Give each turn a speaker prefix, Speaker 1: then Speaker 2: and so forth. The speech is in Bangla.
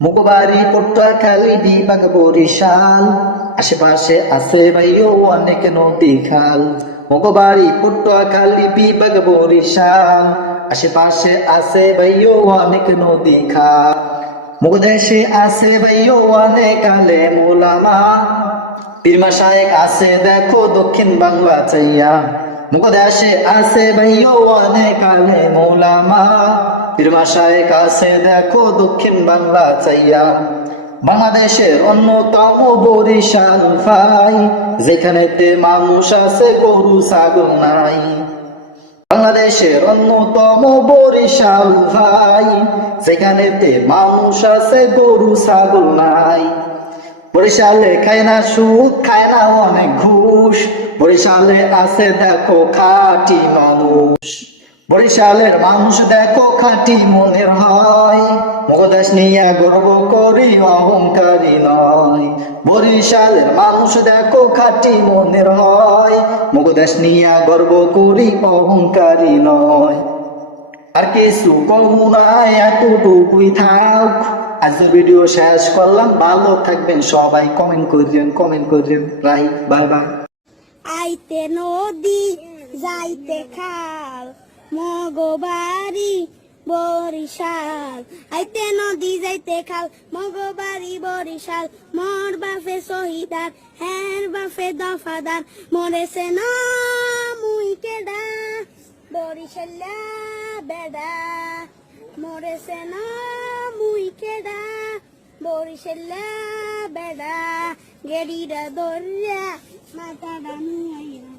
Speaker 1: মুগবাড়ি, পটুয়াখালী বিভাগ বরিশাল। আশেপাশে আছে ভাইও অনেক নদী খাল। মুগবাড়ি, পটুয়াখালী বিভাগ বরিশাল। আশেপাশে আছে ভাইও অনেক নদী খাল। মুগদেশে আছে ভাইও অনেক আলে মোলামা। পীরমা শায়েক আছে দেখো দক্ষিণ বাংলা চাইয়া। মুগদেশে আছে ভাইও অনেক আলে মোলামা। পীরমা শায়েক আছে দেখো দক্ষিণ বাংলা চাইয়া। বাংলাদেশের অন্যতম বরিশাল ভাই, যেখানেতে মানুষ আছে গরু, ছাগল নাই। বাংলাদেশের অন্যতম বরিশাল ভাই, যেখানেতে মানুষ আছে গরু, ছাগল নাই। বরিশালে খায় না সুদ, খায় না অনেক ঘুষ। বরিশালে আছে দেখো খাটি মানুষ। বরিশালের মানুষ দেখো খাটি মনের হয়। মগদাস নিয়ে গর্ব করি অহংকারী নয়। বরিশালের মানুষ দেখো খাটি মনের হয়। মগদাস নিয়ে গর্ব করি অহংকারী নয়। আর কিছু কমুনায় এতটুকুই থাক। আজ ভিডিও শেষ করলাম। ভালো থাকবেন সবাই। কমেন্ট করবেন কমেন্ট করবেন। রাইট বাই বাই
Speaker 2: আইতে নদী, যাইতে খাল। মগবাড়ি, বরিশাল। আইতে নদী যাইতে খাল, মগবাড়ি, বরিশাল। মোর বাপে শহীদার হ্যার বাপে দফাদার। মরেছে না মুই কেডা, বরিশাল্লা বেডা। মরেছে না মুই কেডা, বরিশাল্লা বেডা। গেরিরা দরিয়া মাথা নান